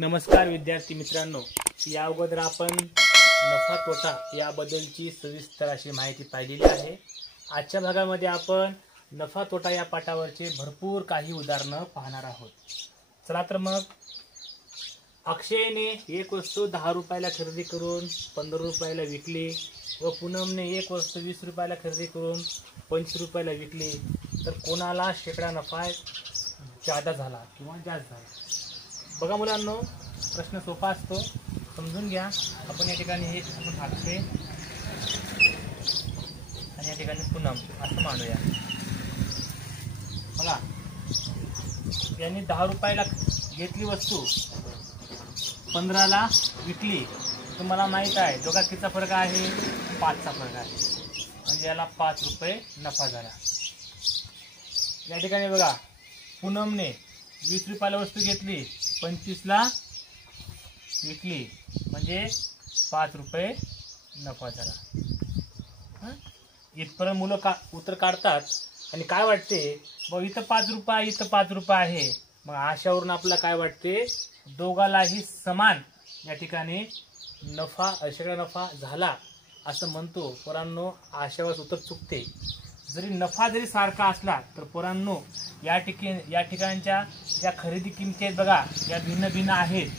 नमस्कार विद्यार्थी मित्रांनो, या अगोदर आपण नफा तोटा याबद्दलची सविस्तर अशी माहिती पाहिलेली आहे। आजच्या भागामध्ये आपण नफा तोटा या पाठावरचे भरपूर काही उदाहरणं पाहणार आहोत। चला तर मग, अक्षयने एक वस्तू 10 रुपयाला खरेदी करून 15 रुपयाला विकली व पूनमने एक वस्तू 20 रुपयाला खरेदी करून 25 रुपयाला विकली, तर कोणाला शेकडा नफा जादा झाला किंवा जास्त झाला? बघा मुलांनो, प्रश्न सोपा असतो, समजून घ्या। आपण या ठिकाणी हे अक्षय आणि या ठिकाणी पूनम असं मानूया। बघा, यांनी 10 रुपयाला घेतली वस्तू 15ला विकली। तुम्हाला माहित आहे दोघात कितीचा फरक आहे? 5चा फरक आहे, म्हणजे याला 5 रुपये नफा झाला। या ठिकाणी बघा, पूनमने 20 रुपयाला वस्तू घेतली, 25ला विकली, म्हणजे 5 रुपये नफा झाला। इथपर्यंत मुलं उत्तर काढतात आणि काय वाटते, मग इथं 5 रुपये इथं 5 रुपये आहे, मग आशावरून आपल्याला काय वाटते, दोघालाही समान या ठिकाणी नफा शेकडा नफा झाला असं म्हणतो। पोरांनो, आशावर उत्तर चुकते। जरी नफा जरी सारखा असला तर पोरांनो, या ठिकाणच्या ज्या खरेदी किमती आहेत बघा, या भिन्न भिन्न आहेत।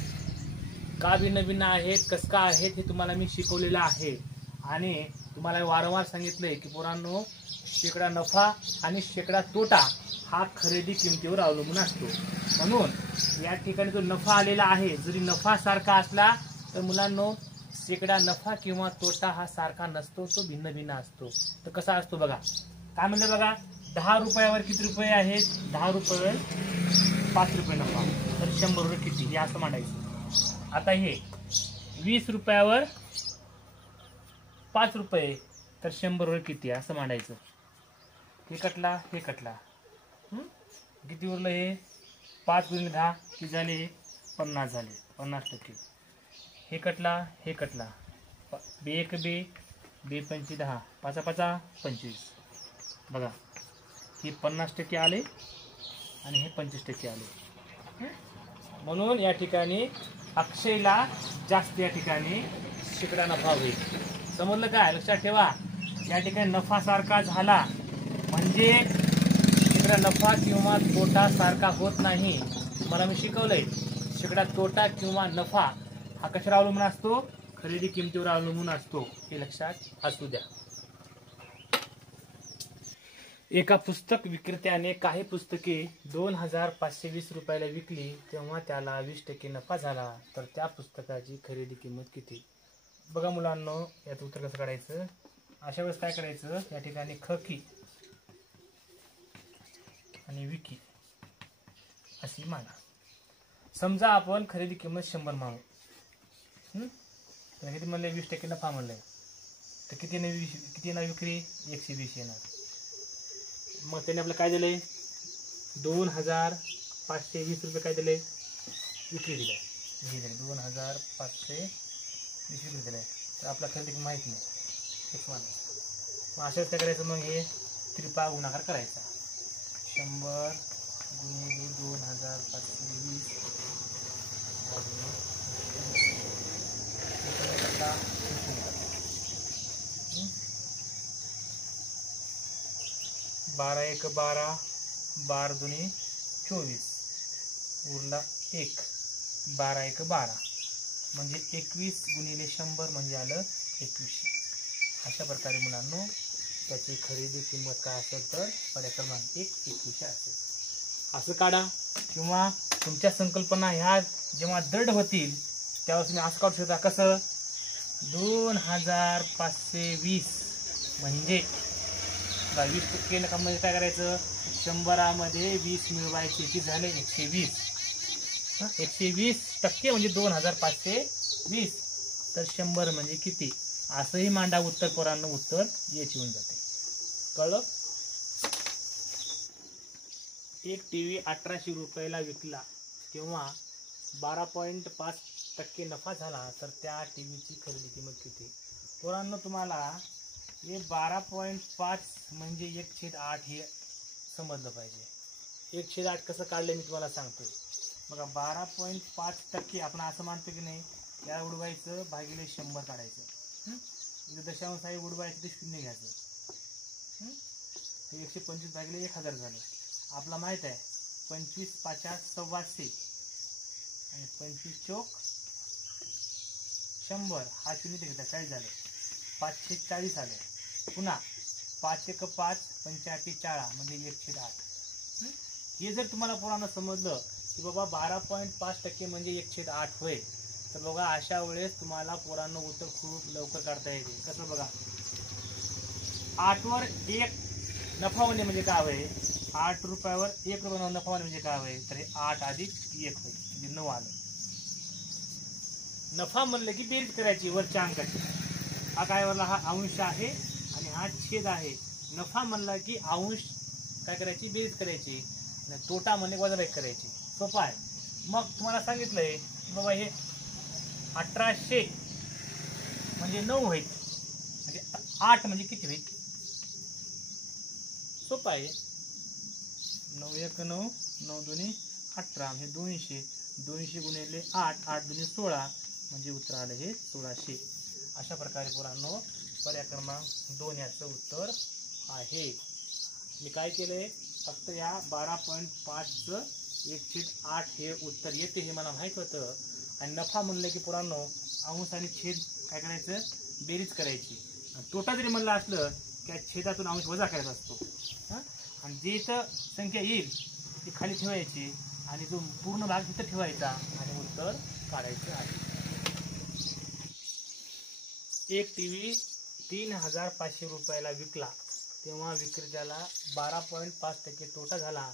का भिन्न भिन्न आहेत, कसं का आहेत, हे तुम्हाला मी शिकवलेलं आहे आणि तुम्हाला वारंवार सांगितलंय की पोरांनो, शेकडा नफा आणि शेकडा तोटा हा खरेदी किमतीवर अवलंबून असतो। म्हणून या ठिकाणी जो नफा आलेला आहे, जरी नफा सारखा असला तर मुलांनो, शेकडा नफा किंवा तोटा हा सारखा नसतो, तो भिन्न भिन्न असतो। तर कसा असतो बघा, काय म्हणलं बघा, 10 रुपयावर किती रुपये आहेत? 10 रुपयावर 5 रुपये नफा, तर 100 रुपये किती, हे असं मांडायचं। आता हे 20 रुपयावर 5 रुपये, तर 100 रुपये किती, असं मांडायचं। हे कटला, हे कटला, किती उरलं? हे 5 गुणिले 10 किती झाले? 50 झाले, 50%। हे कटला, हे कटला, बे 1 बे, बे 5 10, 5 5 25। बघा, हे 50% आले आणि हे 25% आले। म्हणून या ठिकाणी अक्षयला जास्त या ठिकाणी शेकडा नफा होईल। समजलं काय? लक्षात ठेवा, या ठिकाणी नफा सारखा झाला म्हणजे शेकडा नफा किंवा तोटा सारखा होत नाही। तुम्हाला मी शिकवलंय, शेकडा तोटा किंवा नफा हा कशावर अवलंबून असतो? खरेदी किमतीवर अवलंबून असतो, हे लक्षात असू द्या। एका पुस्तक विक्रेत्याने काही पुस्तके 2520 रुपयाला विकली, तेव्हा त्याला 20% नफा झाला, तर त्या पुस्तकाची खरेदी किंमत किती? बघा मुलांनो, यात उत्तर कसं काढायचं? अशा वेळेस काय करायचं, या ठिकाणी खकी आणि विकी अशी माना। समजा आपण खरेदी किंमत 100 मानू, तर किती म्हणले? 20% नफा म्हणले, तर किती येणार विक्री? 120 येणार। मग त्याने आपलं काय दिलंय? 2520 रुपये काय दिले? विक्री दिलाय। हे दिले 2520 रुपये दिलाय, तर आपला खरेदी माहित नाही, हेच मानायचं। मग अशाच काय करायचं, मग हे त्रिपा गुणाकार करायचा। 100 गुणिले 2520 12 1 12, 12 दुनी 24, उरला 1, 12 1 12, म्हणजे 21 गुणिले 100 म्हणजे आलं 2100। अशा प्रकारे मुलांनो, त्याची खरेदी किंमत काय असेल, तर पर्याय क्रमांक 1 2100 असेल। असं काढा, किंवा तुमच्या संकल्पना ह्या जेव्हा दृढ होतील तेव्हा तुम्ही असं काढू शकता। कसं? 2520 म्हणजे 20% नकाम मध्ये काय करायचं? 100 मध्ये 20 मिळवायचे, किती झाले? 120। 120% म्हणजे 2520, तर 100 म्हणजे किती, असंही मांडा उत्तर। पोरांनो, उत्तर याची होऊन जाते। कळलं? एक टीव्ही 1800 रुपयाला विकला, तेव्हा 12.5% नफा झाला, तर त्या टीव्हीची खरेदी किंमत किती? पोरांनो, तुम्हाला हे 12.5 म्हणजे 1/8 हे समजलं पाहिजे। 1/8 कसं काढलं मी तुम्हाला सांगतोय। बघा 12.5% आपण असं मानतो की नाही, या उडवायचं भागिले 100 काढायचं. इथं दशांश आहे उडवायचं ते 0 घ्यायचं. 125 भागिले 1000 झालं. आपला माहित आहे 25 पाचा 125 आणि 25 चोक 100 हा 0 घेतला 40 झालं. 540 आलं. पुन्हा 5 एक 5 पंचाटी 40 म्हणजे 1/8. हे जर तुम्हाला पुन्हा समजलं की बाबा 12.5% म्हणजे 1/8 होय, तर बघा अशा वेळेस तुम्हाला पोरांना उत्तर खूप लवकर काढता येते. कसं बघा, 8 वर 1 नफा होणे म्हणजे काय होय, 8 रुपयावर 1 रुपया नफा होणे म्हणजे काय होय, तर हे 8 अधिक 1 होय म्हणजे 9 आलं. नफा म्हणलं की बेरीज करायची वरच्या अंकाची. हा काय वरला हा अंश आहे आणि हा छेद आहे. नफा म्हणला की अंश काय करायची बेरीज करायची, आणि तोटा म्हणले वजाबाकी करायची. सोपा आहे. मग तुम्हाला सांगितलंय की बाबा हे 1800 म्हणजे 9 होईल, म्हणजे 8 म्हणजे किती होईल. सोपा आहे. 9 1 9 9 2 18 म्हणजे 200. 200 गुणिले 8 8 2 16 म्हणजे उत्तर आलं हे 1600. अशा प्रकारे पोरांनो पर्याय क्रमांक 2 याचं उत्तर आहे. मी काय केलंय, फक्त या 12.5चं 1/8 हे उत्तर येते हे मला माहित होतं. आणि नफा म्हणलं की पोरांनो अंश आणि छेद काय करायचं, बेरीज करायची. तोटा जरी म्हणलं असलं की छेदातून अंश वजा करायचा असतो. आणि जी इथं संख्या येईल ती खाली ठेवायची आणि जो पूर्ण भाग तिथं ठेवायचा आणि उत्तर काढायचं आहे. एक टीव्ही 3500 रुपयाला विकला, तेव्हा विक्रेत्याला 12.5% तोटा झाला,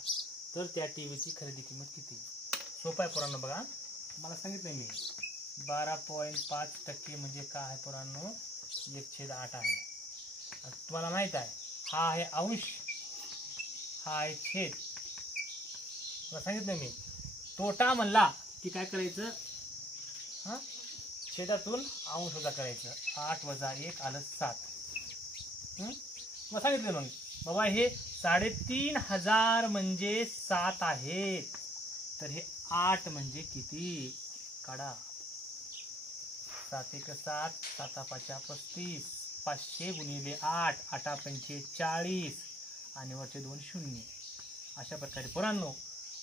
तर त्या टीव्हीची खरेदी किंमत किती. सोपा आहे पोरांनो. बघा मला सांगितलं मी 12.5% म्हणजे काय आहे पोरांनो, 1/8 आहे. तुम्हाला माहित आहे हा आहे अंश, हा आहे छेद. मला सांगितलं मी तोटा म्हणला की काय करायचं, छेदातून अंश वजा करायचं. 8 वजा 1 आलं 7. मग सांगितलं मग बाबा हे 3500 म्हणजे 7 आहेत, तर हे 8 म्हणजे किती काढा. 7 1 7 7 5 35 500 गुणिले 8 8 5 40 आणि वरचे 2 शून्य. अशा प्रकारे पोरांनो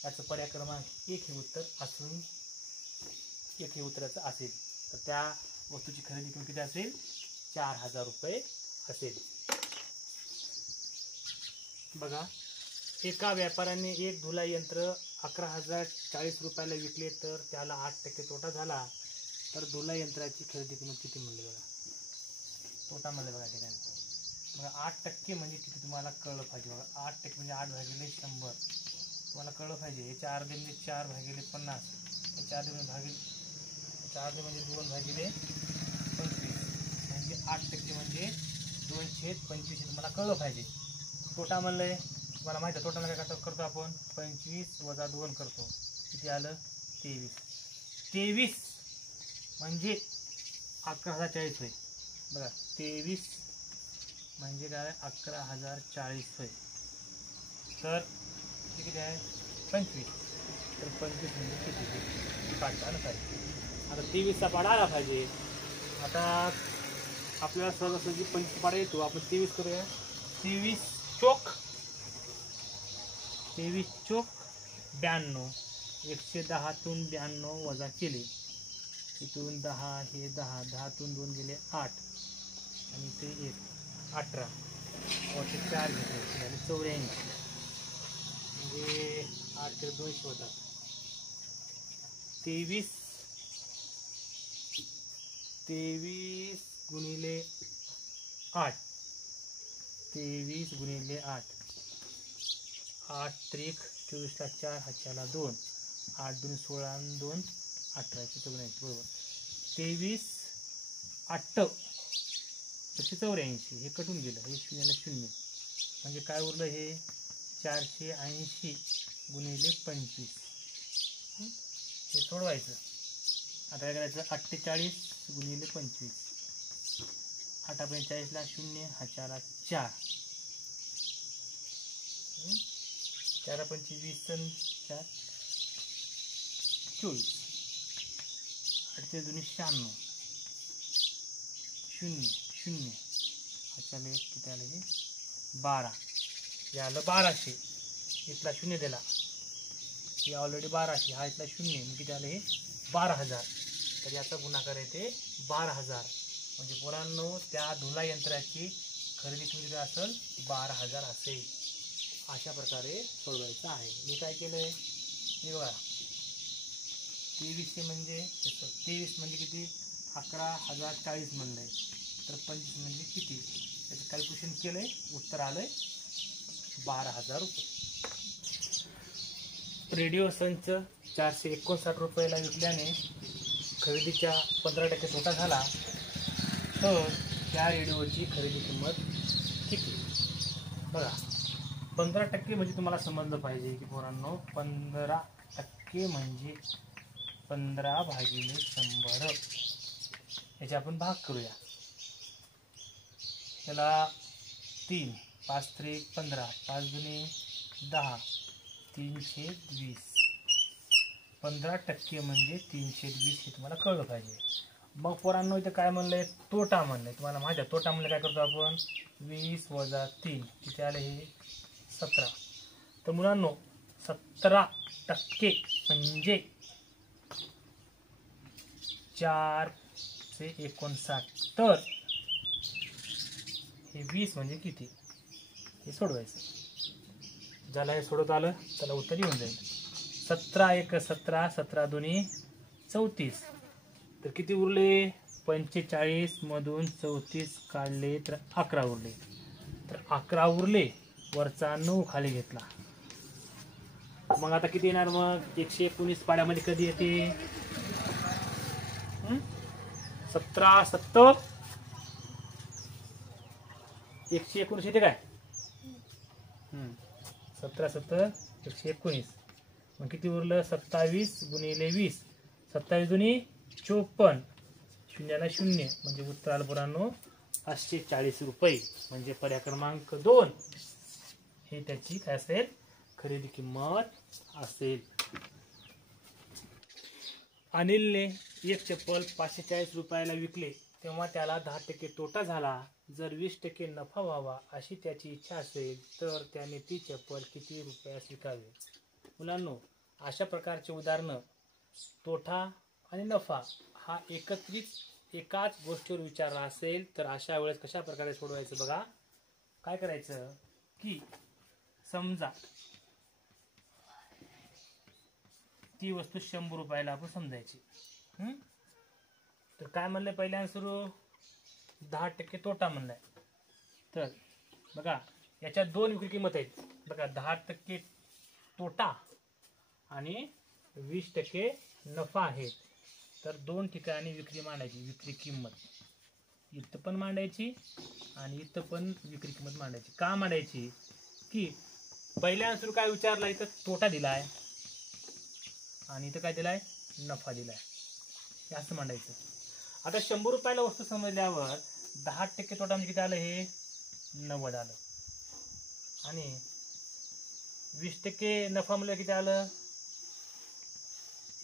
याचं पर्याय क्रमांक 1 हे उत्तर असून 1 हे उत्तराचं असेल. तर त्या वस्तूची खरेदी किंमत किती असेल, 4000 रुपये असेल. बघा एका व्यापाऱ्याने एक धुलाई यंत्र 11,040 रुपयाला विकले, तर त्याला 8% तोटा झाला, तर धुलाई यंत्राची खरेदी किंमत किती म्हणले. बघा तोटा म्हणले बघा ठिकाणी. बघा 8% म्हणजे किती तुम्हाला कळलं पाहिजे. बघा 8% म्हणजे 8 भागिले 100 तुम्हाला कळलं पाहिजे. याच्या अर्धे म्हणजे 4 भागिले 50, याच्या अर्धे म्हणजे 2 भागिले 25 म्हणजे 8% म्हणजे 2/25 तुम्हाला कळलं पाहिजे. तोटा म्हणलंय तुम्हाला माहिती आहे. तोटा काय करतो आपण, 25 वजा 2 करतो, किती आलं 23. 23 म्हणजे 11,040 होय. बघा 23 म्हणजे काय 11,040 होय. तर किती आहे 25, तर 25 म्हणजे किती पाठ आलं पाहिजे. आता 23चा पाढा आला पाहिजे. आता आपल्याला सहजासहजी 25 पाढा येतो, आपण 23 करूया. 23 चोक 92. 110तून 92 वजा केले, इथून 10 हे 10 10तून 2 गेले 8 आणि ते 1 18 वरचे 4 घेतले झाले 84 म्हणजे 8 ते 200 होतात. 23 गुणिले 8 23 गुणिले 8 8 त्रिक 24ला 4 हाच्याला 2 8 2 16 आणि 2 18 84 बरोबर. 23 8 184 हे कटून गेलं, हे 0 0 म्हणजे काय उरलं हे 480 गुणिले 25. हे सोडवायचं. आता काय करायचं 48 गुणिले 25 8 45ला 0 हाच्याला 4 4 25 4 24, 48 96, 0 0 अच्छा किती आलं हे 12, हे आलं 1200, इथला 0 दिला, हे ऑलरेडी 1200, हा इथला 0, मग किती आलं हे 12,000, तर याचा गुणाकार येते 12,000, म्हणजे पोरांनो त्या धुला यंत्राची खरेदी किती असेल 12,000 असेल. अशा प्रकारे सोडवायचं आहे. मी काय केलंय हे बघा, 2300 म्हणजे 23 म्हणजे किती 11,040 म्हणलंय, तर 25 म्हणजे किती, त्याचं कॅल्क्युलेशन केलंय, उत्तर आलंय 12,000 रुपये. रेडिओ संच 459 रुपयाला विकल्याने खरेदीच्या 15% तोटा झाला, तर त्या रेडिओची खरेदी किंमत किती. बघा 15% म्हणजे तुम्हाला समजलं पाहिजे की पोरांनो, 15% म्हणजे 15 भागिले 100, याचे आपण भाग करूया. त्याला 3 5 3 15, 5 दुने 10, 320, 15% म्हणजे 320, हे तुम्हाला कळलं पाहिजे. मग पोरांनो इथं काय म्हणलंय, तोटा म्हणलंय, तुम्हाला माहिती आहे तोटा म्हणलं काय करतो आपण, 20 वजा 3 किती आले हे 17, तर मुलांनो 17% म्हणजे 459, तर हे 20 म्हणजे किती हे सोडवायचं. ज्याला हे सोडवत आलं त्याला उत्तर येऊन जाईल. 17 1 17, 17 2 34, तर किती उरले 45 मधून 34 काढले तर 11 उरले, तर 11 उरले, वरचा 9 खाली घेतला, मग आता किती येणार, मग 119 पाड्यामध्ये कधी येते, 17 7 119 येते काय, 17 7 119, मग किती उरलं 27 गुणिले 20, 27 दुनी 54, 0 0, म्हणजे उत्तर आलं पोरांनो 540 रुपये, म्हणजे पर्याय क्रमांक 2 हे त्याची काय असेल खरेदी किंमत असेल. अनिलने एक चप्पल 540 रुपयाला विकले, तेव्हा त्याला 10% तोटा झाला. जर 20% नफा व्हावा अशी त्याची इच्छा असेल तर त्याने ती चप्पल किती रुपयास विकावी. मुलांनो अशा प्रकारचे उदाहरणं तोटा आणि नफा हा एकत्रित एकाच गोष्टीवर विचारला असेल तर अशा वेळेस कशा प्रकारे सोडवायचं बघा. काय करायचं की समजा ती वस्तू 100 रुपयाला आपण समजायची, तर काय म्हणलंय पहिल्यांदा सुरू 10% तोटा म्हणलाय, तर बघा याच्यात दोन विक्री किंमत आहेत बघा, 10% तोटा आणि 20% नफा आहे, तर दोन ठिकाणी विक्री मांडायची. विक्री किंमत इथं पण मांडायची आणि इथं पण विक्री किंमत मांडायची. का मांडायची की पहिल्या सुरू काय विचारला, इथं तोटा दिलाय आणि इथं काय दिलाय नफा दिलाय, हे असं मांडायचं. आता 100 रुपयाला वस्तू समजल्यावर 10% तोटा म्हणजे किती आलं, हे 90 आलं, आणि 20% नफा म्हणजे किती आलं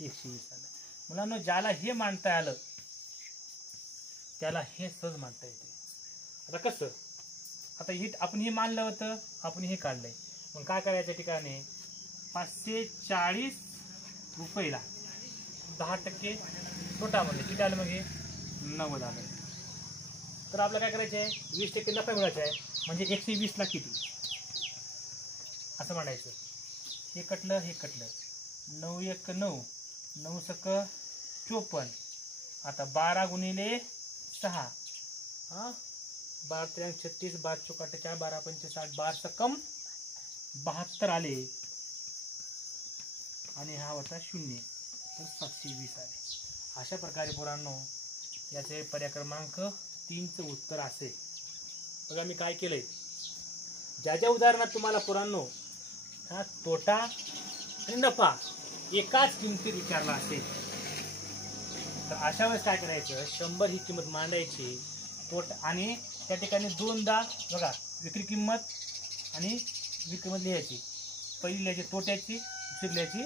120 आलं. मुलांना ज्याला हे मांडता आलं त्याला हे सहज मांडता येते. आता कसं, आता हे आपण हे मांडलं होतं, आपण हे काढलंय, मग काय करायचं ठिकाणी 540 रुपयाला 10% तोटा म्हणजे किती आलं, मग हे 90 आलं. तर आपल्याला काय करायचं आहे 20% नफा मिळायचा आहे, म्हणजे 120 ला किती असं म्हणायचं. हे कटलं हे कटलं, 9 1 9, 9 सक 54, आता 12 गुणिले 6, 12 3 36, 12 चौक 48, 12 पंचे 60, 12 सकम 72 आले, आणि हा होता 0, तर 720 आले. अशा प्रकारे पोरांनो याचे पर्याय क्रमांक 3चं उत्तर असेल. बघा मी काय केलंय, ज्या ज्या उदाहरणात तुम्हाला पोरांनो हा तोटा आणि नफा एकाच किमतीत विचारला असेल तर अशा वेळेस काय करायचं, 100 ही किंमत मांडायची, तोटा आणि त्या ठिकाणी दोनदा बघा विक्री किंमत आणि विक्री किंमत लिहायची. पहिली लिहायची तोट्याची, दुसरी लिहायची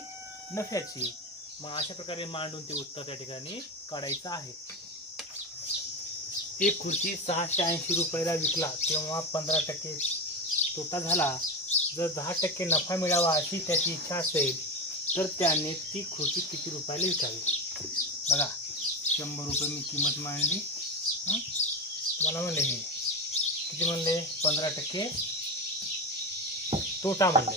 नफ्याची. मग अशा प्रकारे मांडून ते उत्तर त्या ठिकाणी काढायचं आहे. एक खुर्ची 680 रुपयाला विकला तेव्हा 15% तोटा झाला. जर 10% नफा मिळावा अशी त्याची इच्छा असेल तर त्याने ती खुर्ची किती रुपयाला विकावी. बघा 100 रुपये मी किंमत मांडली. मला म्हणले हे किती म्हणले 15% तोटा म्हणले.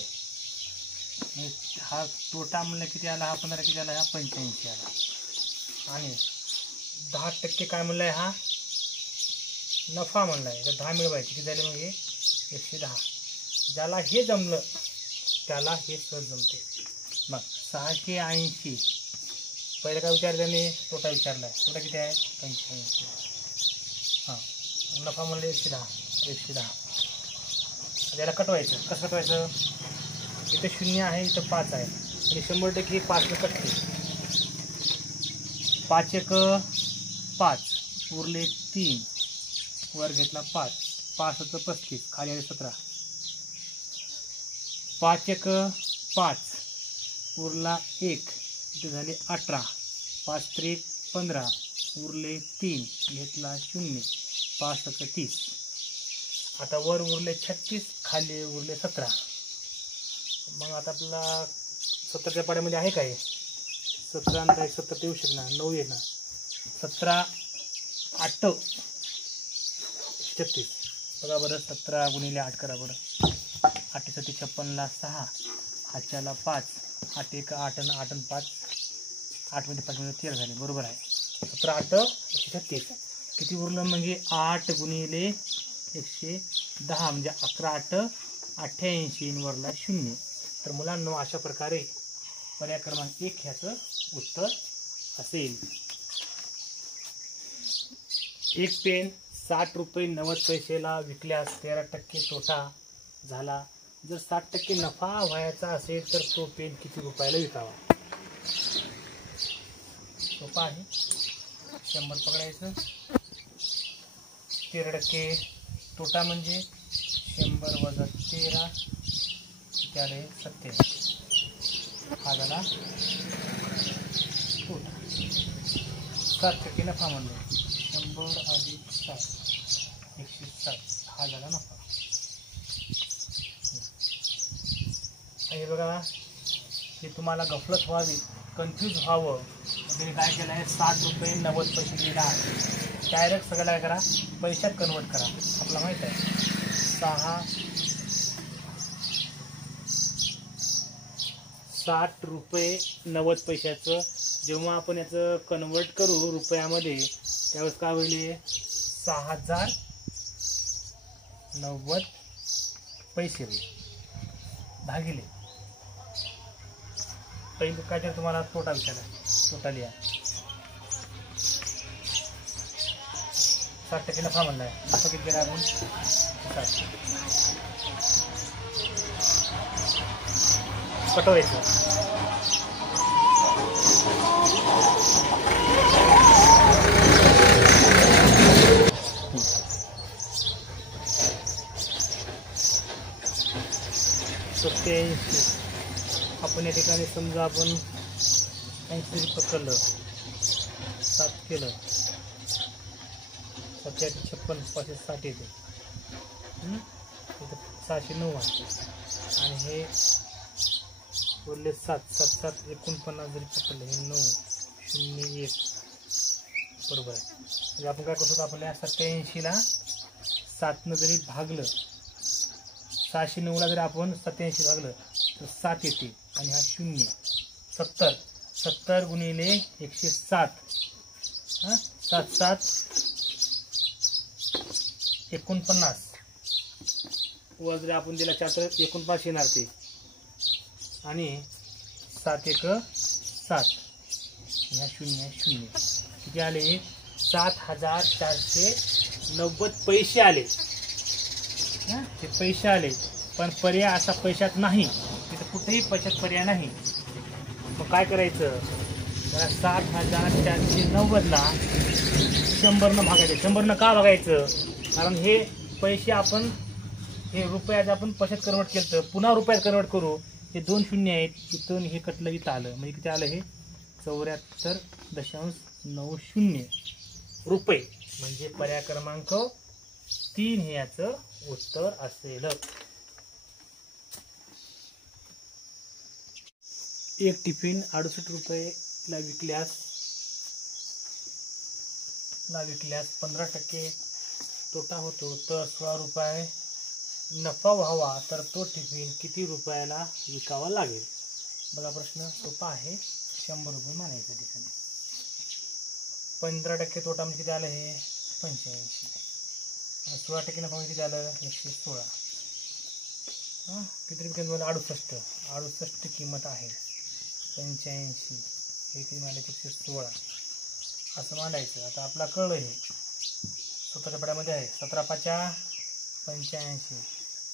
हा तोटा म्हणलं किती आला, हा 15 किती आला, हा 85 आला. आणि 10% काय म्हणलाय, हा नफा म्हणलाय. तर 10 मिळवायचे किती झाले, मग हे 110. ज्याला हे जमलं त्याला हे सहज जमते. मग 680 पहिलं काय विचारलं त्याने, तोटा विचारलाय. तोटा किती आहे 85. हां नफा म्हणलं 110. याला कटवायचं. कसं कटवायचं, इथं 0 आहे, इथं 5 आहे आणि 100% 5 कटते. 5 एक 5 उरले 3, वर घेतला 5, 5 होतं 35, खाली आले 17. 5 एक 5 उरला 1, इथे झाले 18. 5 त्रिक 15 उरले 3, घेतला 0, 5 एक 30. आता वर उरले 36, खाली उरले 17. मग आता आपल्याला 70च्या पाड्यामध्ये आहे काय, 17 आणि 70 येऊ शकणार, 9 येणार. 17 8 36. बघा बरं 17 गुणिले 8 करा बरं. 8 7 56ला 6, 8ला 5, 8 एक 8 आणि 8 आणि 5, 8 मध्ये 5 मध्ये 13 झाले. बरोबर आहे. 17 8 136. किती उरलं म्हणजे 8 गुणिले 110 म्हणजे 11 8 88 वरला 0. तर मुलांनो अशा प्रकारे पर्याय क्रमांक 1 ह्याचं उत्तर असेल. एक पेन 60 रुपये 90 पैसेला विकल्यास 13% तोटा झाला. जर 60% नफा व्हायचा असेल तर तो पेन किती रुपयाला विकावा. सोपा आहे. 100 पकडायचं. 13% तोटा म्हणजे 100 वजा 13 किती आले 87. हा झाला तोटा. 7% नफा म्हणलो 100 अधिक 7 107. हा झाला नफा. हे बघा, हे तुम्हाला गफलत व्हावी, कन्फ्यूज व्हावं म्हणजे काय केलं आहे, 60 रुपये 90 पैसे लिहिला आहे. डायरेक्ट सगळं काय करा, पैशात कन्वर्ट करा. आपला माहीत आहे 60 रुपये 90 पैशाचं जेव्हा आपण याचं कन्वर्ट करू रुपयामध्ये त्यावेळेस काय होईल, 6090 पैसे होईल भागिले. पहिले काय तर तुम्हाला तोटा विचारला, तोटा लिहा. 60% नफा म्हणलाय, नफा किती केला आपण 60. कटवायचं. आपण या ठिकाणी समजा आपण 80 पकडलं, 7 केलं, 7 56 560 येते. 609 आहे आणि हे बोलले 7 7 7 49 जरी पकडलं, हे 9 0 1 बरोबर आहे. म्हणजे आपण काय करतो, आपल्या 87ला 7 जरी भागलं, 609ला जरी आपण 87 भागलं तर 7 येते आणि हा 0. 70 गुणिले 107 7 7 49 वर जरी आपण दिला 4 तर 49 येणार ते. आणि 7 1 7 ह्या 0 किती आले, 7490 पैसे आले. ते पैसे आले, पण पर्याय असा पैशात नाही, तिथं कुठेही पैशात पर्याय नाही. मग काय करायचं, त्याला 7490ला 100 भागायचं. 100 का भागायचं, कारण हे पैसे आपण हे रुपयात आपण पैशात कन्वर्ट केलं, पुन्हा रुपयात कन्वर्ट करू. हे 2 शून्य आहेत, इथून हे कटलं इथं आलं म्हणजे किती आलं, हे 74.90 रुपये म्हणजे पर्याय क्रमांक 3 हे याचं उत्तर असेल. एक टिफिन 68 रुपयेला विकल्यास 15% तोटा होतो, तर 16 रुपये नफा व्हावा तर तो टिफिन किती रुपयाला विकावा लागेल. बघा प्रश्न सोपा आहे. 100 रुपये मानायच्या ठिकाणी 15% तोटा म्हणजे किती आलं हे 85 आणि 16% नफा म्हणजे किती आलं 116. किती रुपये 68 किंमत आहे 85 हे किती मांडले 116 असं मांडायचं. आता आपला कळलं हे स्वतःच्या पड्यामध्ये आहे 17 पाचा 85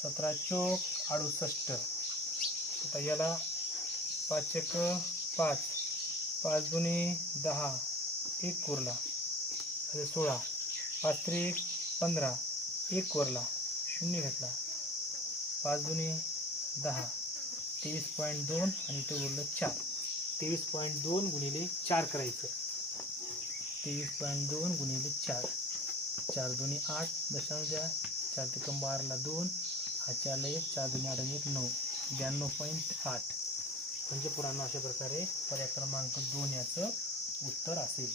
17 चोक 68. आता याला 5 एक 5 5 दुनी 10 1 कोरला 16 5 त्रिक 15 1 कोरला 0 घेतला 5 दुनी 10 23.2 आणि इथं उरलं 4. 23.2 गुणिले 4 करायचं. 23.2 गुणिले 4 4 दुनी 8 दशांश द्या 4 त्रिकम 12 ला 2 हा 4 ला 1 4 दुनी 8 आणि 1 9 92.8 म्हणजे पुन्हा अशा प्रकारे पर्याय क्रमांक 2 याचं उत्तर असेल.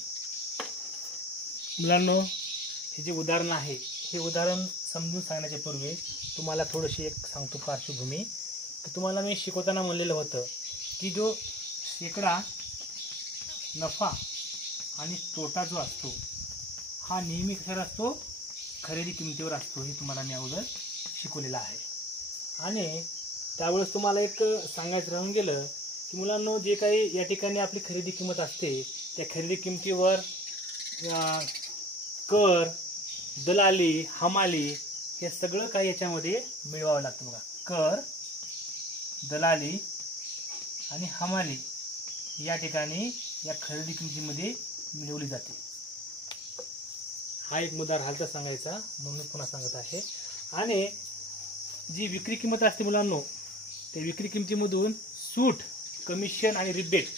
मुलांनो हे जे उदाहरण आहे हे उदाहरण समजून सांगण्याच्या पूर्वी तुम्हाला थोडीशी एक सांगतो पार्श्वभूमी की तुम्हाला मी शिकवताना म्हणलेलं होतं की जो शेकडा नफा आणि तोटा जो असतो हा नेहमी कशावर असतो खरेदी किमतीवर असतो हे तुम्हाला मी अगोदर शिकवलेलं आहे. आणि त्यावेळेस तुम्हाला एक सांगायचं राहून गेलं की मुलांनो जे काही या ठिकाणी आपली खरेदी किंमत असते त्या खरेदी किमतीवर कर दलाली हमाली हे सगळं काही याच्यामध्ये मिळवावं लागतं. बघा कर दलाली आणि हमाली या ठिकाणी या खरेदी किमतीमध्ये मिळवली जाते. हा एक मुद्दा राहिला सांगायचा म्हणून पुन्हा सांगत आहे. आणि जी विक्री किंमत असते मुलांनो त्या विक्री किमतीमधून सूट कमिशन आणि रिबेट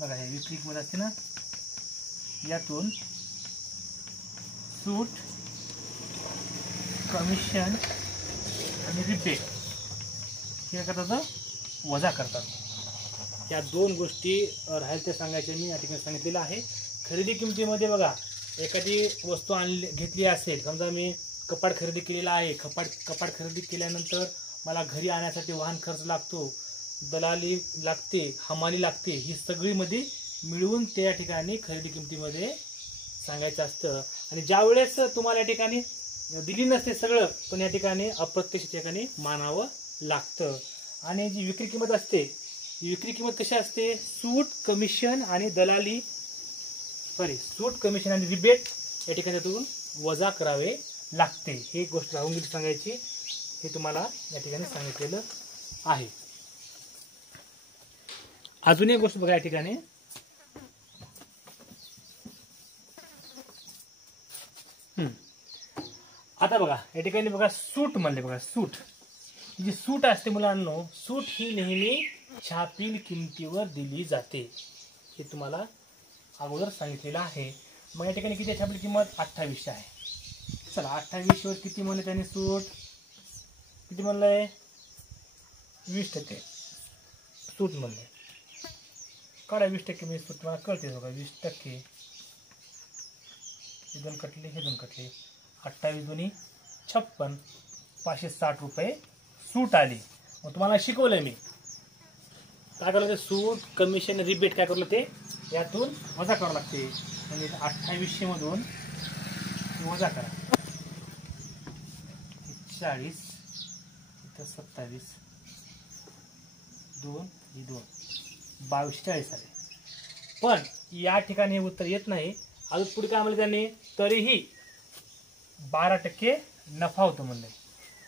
बघा हे विक्री किंमत असते ना यातून सूट कमिशन आणि रिबेट हे करतात वजा करतात. या दोन गोष्टी राहील ते सांगायचे मी या ठिकाणी सांगितलेलं आहे. खरेदी किमतीमध्ये बघा एखादी वस्तू घेतली असेल समजा मी कपाट खरेदी केलेला आहे कपाट खरेदी केल्यानंतर मला घरी आणण्यासाठी वाहन खर्च लागतो दलाली लागते हमाली लागते ही सगळी मध्ये मिळवून त्या ठिकाणी खरेदी किमतीमध्ये सांगायचं असतं. आणि ज्या वेळेस तुम्हाला या ठिकाणी दिली नसते सगळं पण या ठिकाणी अप्रत्यक्ष ठिकाणी मानावं लागतं. आणि जी विक्री किंमत असते विक्री किंमत कशी असते सूट कमिशन आणि दलाली सूट कमिशन आणि रिबेट या ठिकाणी त्यातून वजा करावे लागते. ही गोष्ट राहून गेली सांगायची हे तुम्हाला या ठिकाणी सांगितलेलं आहे. अजून एक गोष्ट बघा या ठिकाणी आता बघा या ठिकाणी बघा सूट म्हणले बघा सूट जी सूट असते मुलांनो सूट ही नेहमी छापील किमतीवर दिली जाते हे तुम्हाला अगोदर सांगितलेलं आहे. मग या ठिकाणी किती छापील किंमत 28 आहे. चला 28 वर किती म्हणले त्याने सूट किती म्हणलंय 20% सूट म्हणलंय काढा 20% म्हणजे सूट तुम्हाला कळते बघा 20% हे दोन कटले हे दोन कटले 28 दुनी 56 560 रुपये सूट आली. मग तुम्हाला शिकवलंय मी काय करायचं सूट कमिशन रिबेट काय करलं ते यातून वजा करावं लागते. म्हणजे 2800 मधून वजा करा 40 इथं 27 2 ही 2 2240 आले. पण या ठिकाणी हे उत्तर येत नाही. अजून पुढे काय म्हणलं त्यांनी तरीही 12% नफा होतो म्हणले.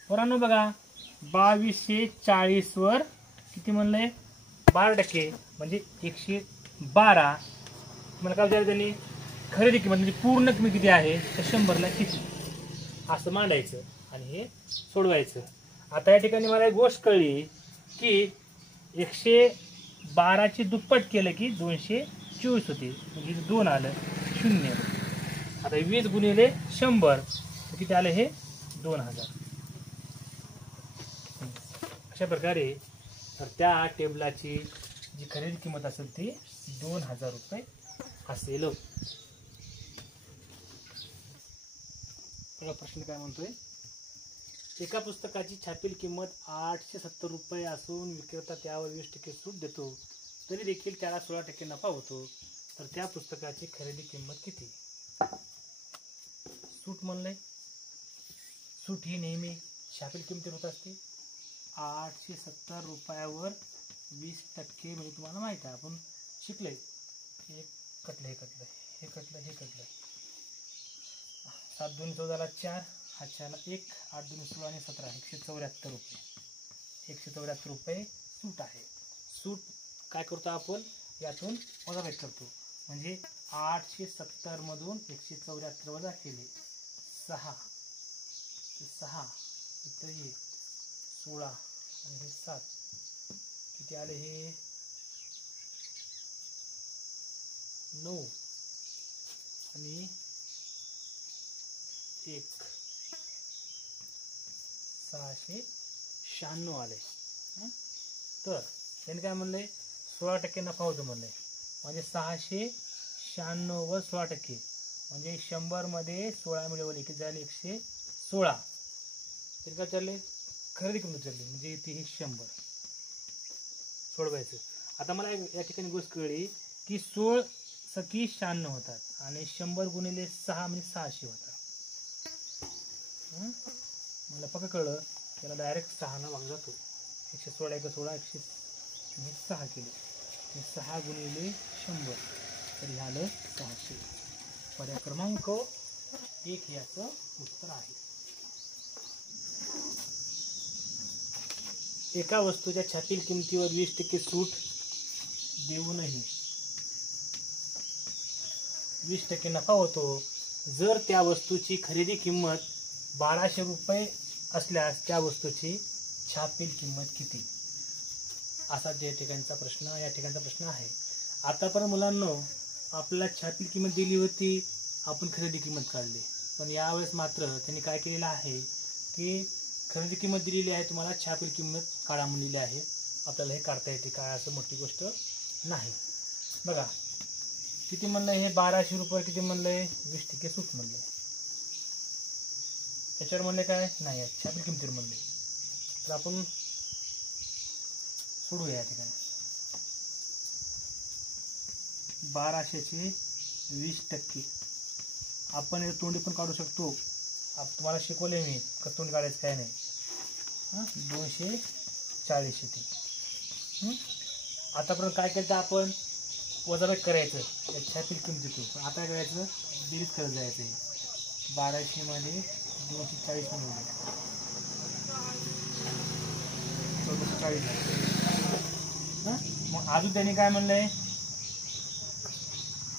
पोरांनो बघा 2240 वर किती म्हणलंय 12% म्हणजे 112. मला काय विचारलं त्यांनी खरेदी किंमत म्हणजे पूर्ण किंमत किती आहे तर 100ला किती असं मांडायचं आणि हे सोडवायचं. आता या ठिकाणी मला एक गोष्ट कळली की 12ची दुप्पट केलं की 224 होते, म्हणजे 2 आलं 0. आता 20 गुणिले 100 किती आलं हे 2000. अशा प्रकारे तर त्या टेबलाची जी खरेदी किंमत असेल ती 2000 रुपये असेल. प्रश्न काय म्हणतोय, एका पुस्तकाची छापील किंमत 870 रुपये असून विक्रेता त्यावर 20% सूट देतो, तरी देखील त्याला 16% नफा होतो, तर त्या पुस्तकाची खरेदी किंमत किती? सूट म्हणलंय, सूट ही नेहमी छापील किंमतीवर होत असते. 870 रुपयावर 20% म्हणजे तुम्हाला माहिती आहे, आपण शिकले. हे कटलं, हे कटलं, हे कटलं, हे कटलं. 7 2 14 4, 8 4 1, 8 2 16 आणि 17, 174 रुपये. 174 रुपये सूट आहे. सूट काय करतो आपण, यातून वजाबाकी करतो, म्हणजे 870 मधून 174 वजा केले 6, 6 इथं हे 16 आणि हे 7 किती आले, हे 9 आणि 1 696 आले. तर त्यांनी काय म्हणलंय, 16% नफा होतो म्हणलंय, म्हणजे 696 वर 16% म्हणजे 100 मध्ये 16 मिळवले की झाले 116. तर काय चालले, खरेदी किंमत चालली, म्हणजे इथे हे 100 सोडवायचं. आता मला या ठिकाणी गोष्ट कळली की 16 सकी 96 होतात आणि 100 गुणिले 6 म्हणजे 600 होतात. मला पक्का कळलं, त्याला डायरेक्ट 6 न भाग जातो. 116 1 16 106 केले, 6 गुणिले 100 तरी झालं 600. पर्याय क्रमांक 1 याचं उत्तर आहे. एका वस्तूच्या छापील किमतीवर 20% सूट देऊनही 20% नफा होतो, जर त्या वस्तूची खरेदी किंमत 1200 रुपये असल्यास त्या वस्तूची छापील किंमत किती? असा या ठिकाणचा प्रश्न आहे. आतापर्यंत मुलांनो आपल्याला छापील किंमत दिली होती, आपण खरेदी किंमत काढली, पण यावेळेस मात्र त्यांनी काय केलेलं आहे की खरेदी किंमत दिलेली आहे, तुम्हाला छापील किंमत काढा म्हणलेली आहे. आपल्याला हे काढता येते, काय असं मोठी गोष्ट नाही. बघा किती म्हणलंय, हे 1200 रुपये किती म्हणलंय, 20% सूट म्हणलंय. त्याच्यावर म्हणले काय नाही, छापील किंमतीवर म्हणले. तर आपण सोडूया या ठिकाणी. 1200चे 20% आपण तोंडी पण काढू शकतो. तुम्हाला शिकवले मी कसं तोंड काढायचं काय नाही. 240 येते. आतापर्यंत काय केलं, आपण वजाबाकी करायचं या छापील किंमतीतून, पण आता करायचं बेरीज करत जायचं. 1200 मध्ये 240 मिळवले, 1440. मग अजून त्यांनी काय म्हणलंय,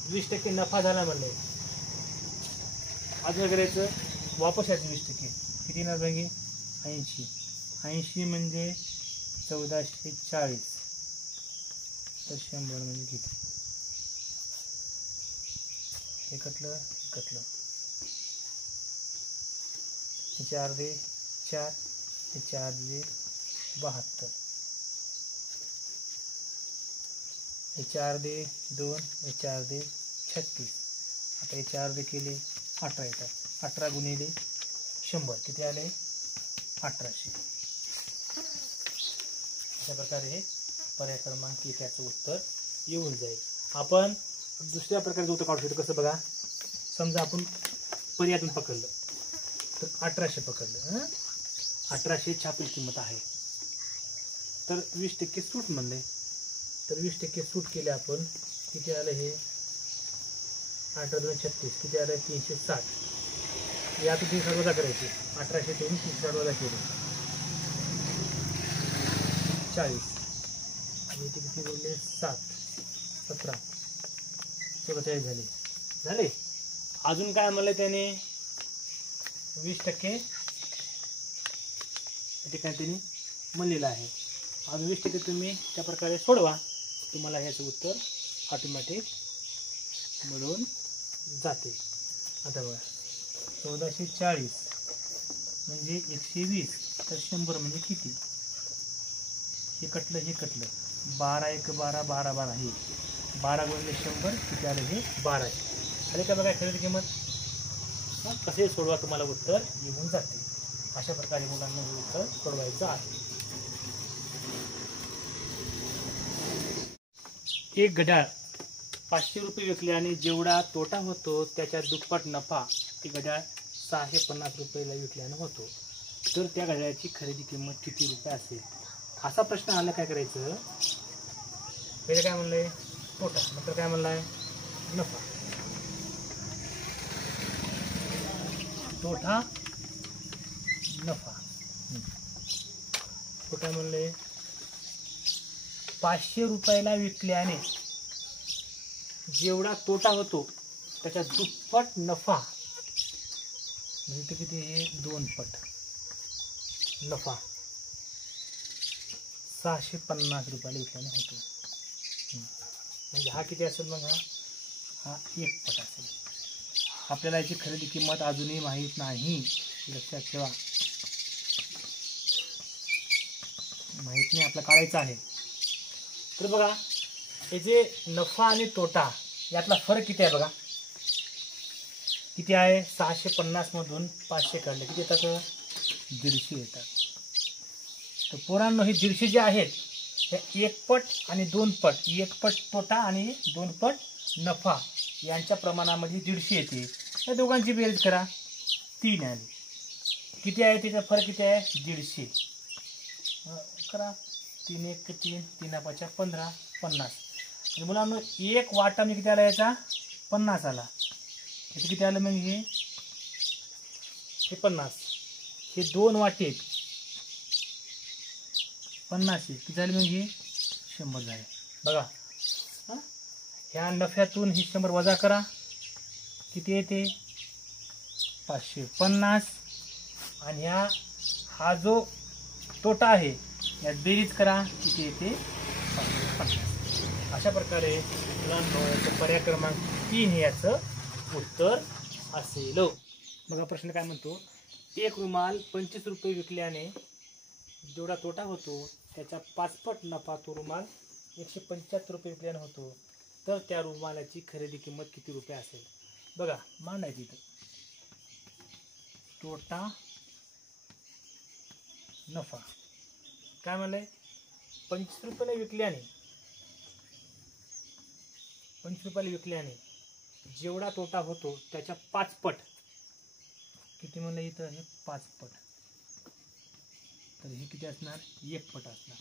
20% नफा झाला म्हणलंय. अजून करायचं, वापस यायचं 20%. किती ना बघे, 80 म्हणजे 1440, तर 100 म्हणजे किती, हे कटलं, हे 4 दे 4, हे 4 दे 72, हे 4 दे 2, हे 4 दे 36. आता हे 4 दे केले 18 येतात. 18 गुणिले 100 किती आले, 1800. अशा प्रकारे हे पर्याय क्रमांक 1 याचं उत्तर येऊन जाईल. आपण दुसऱ्या प्रकारचं उत्तर काढू शकतो. कसं बघा, समजा आपण पर्यायातून पकडलं तर 1800 पकडलं, 1800 छापील किंमत आहे, तर 20% सूट म्हणले, तर 20% सूट केले आपण, किती आलं हे 18 2 36, किती आलं 360. यातून 360 वजा करायचे, 1800 तून 360 वजा केले 40, आणि इथे किती बोलले 7 17 44 झाले. अजून काय म्हणलं त्याने, 20% ठिकाणी त्यांनी म्हणलेलं आहे. अजून 20% तुम्ही त्या प्रकारे सोडवा. तुम्हाला ह्याचं उत्तर ऑटोमॅटिक मिळून जाते. आता बघा 1440 म्हणजे 120, तर 100 म्हणजे किती? हे कटलं 12 1 12 12 12, हे 12 गुणिले 100 किती आलं? हे 12 आहे. आले का बघा खरेदी किंमत? कसे सोडवा तुम्हाला उत्तर येऊन जाते. अशा प्रकारे मुलांना हे उत्तर सोडवायचं आहे. एक घड्याळ 500 रुपये विकले आणि जेवढा तोटा होतो त्याच्या दुप्पट नफा ती घड्याळ 650 रुपयाला विकल्यानं होतो. तर त्या घड्याळाची खरेदी किंमत किती रुपये असेल? असा प्रश्न आला. काय करायचं? पहिले काय म्हणलंय? तोटा. नंतर काय म्हणलाय? नफा. तोटा नफा. तोटा म्हणले 500 रुपयाला विकल्याने जेवढा तोटा होतो त्याच्या दुप्पट नफा म्हणजे ते किती? हे 2 पट नफा 650 रुपयाला विकल्याने होतो. म्हणजे हा किती असेल मग? हा 1 पट असेल. आपल्याला याची खरेदी किंमत अजूनही माहीत नाही, लक्षात ठेवा. माहीत नाही, आपलं काढायचं आहे. तर बघा हे जे नफा आणि तोटा यातला फरक किती आहे बघा. किती आहे? 650 मधून 500 काढले किती येतात? 150 येतात. तर पोरांनो हे 150 जे आहेत हे 1 पट आणि 2 पट, 1 पट तोटा आणि 2 पट नफा यांच्या प्रमाणामध्ये 150 येते. या दोघांची बेरीज करा, 3 आली. किती आहे? त्याचा फरक किती आहे? 150 करा. 3 1 3, 3 5 15, 50. मुलांना 1 वाटा मी किती आला? याचा 50 आला. याचं किती आलं मग? हे 50. हे 2 वाटे 50 किती झाले मग? हे 100 झाले. बघा ह्या नफ्यातून ही 100 वजा करा, किती येते? 550. आणि हा जो तोटा आहे यात बेरीज करा, किती येते? 550. अशा प्रकारे मुलांना पर्याय क्रमांक 3 हे याचं उत्तर असेल. बघा प्रश्न काय म्हणतो? एक रुमाल 25 रुपये विकल्याने जेवढा तोटा होतो त्याचा 5 पट नफा तो रुमाल 175 रुपये विकल्याने होतो. तर त्या रुमालाची खरेदी किंमत किती रुपये असेल? बघा मांडायची इथं तोटा नफा. काय म्हणलंय? 25 रुपयाला विकल्याने जेवढा तोटा होतो त्याच्या 5 पट. किती म्हणलं इथं? हे 5 पट. तर हे किती असणार? 1 पट असणार.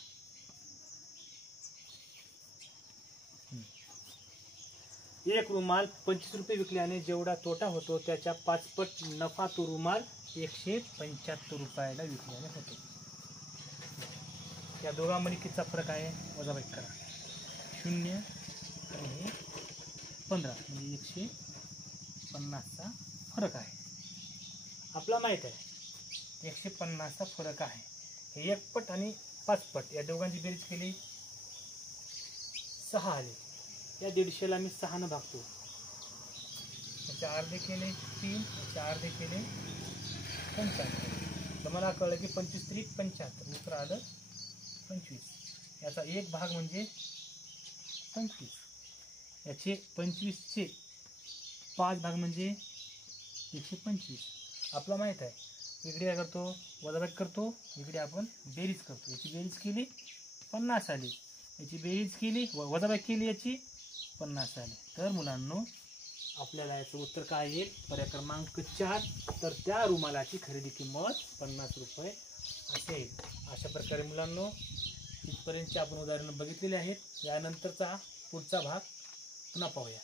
एक रुमाल 25 रुपये विकल्याने जेवढा तोटा होतो त्याच्या 5 पट नफा तो रुमाल 175 रुपयाला विकल्याने होतो. या दोघांमध्ये कितीचा फरक आहे? वजाबाकी करा. 0 आणि 15 म्हणजे 150चा फरक आहे. आपला माहित आहे 150चा फरक आहे. हे 1 पट आणि 5 पट या दोघांची बेरीज केली 6 आले. या 150ला मी 6 ने भागतो. याचे अर्धे केले 3, याचे अर्धे केले 75. तर मला कळलं की 25 3 75 उत्तर आलं 25. याचा 1 भाग म्हणजे 25. याचे 25चे 5 भाग म्हणजे 125. आपला माहीत आहे इकडे काय करतो? वजाबाकी करतो. इकडे आपण बेरीज करतो. याची बेरीज केली 50 आली. याची बेरीज केली वजाबाकी केली याची 50 आले. तर मुलांनो आपल्याला याचं उत्तर काय येईल? पर्याय क्रमांक 4. तर त्या रुमालाची खरेदी किंमत 50 रुपये असेल. अशा प्रकारे मुलांनो इथपर्यंतचे आपण उदाहरणं बघितलेले आहेत. यानंतरचा पुढचा भाग पुन्हा पाहूया.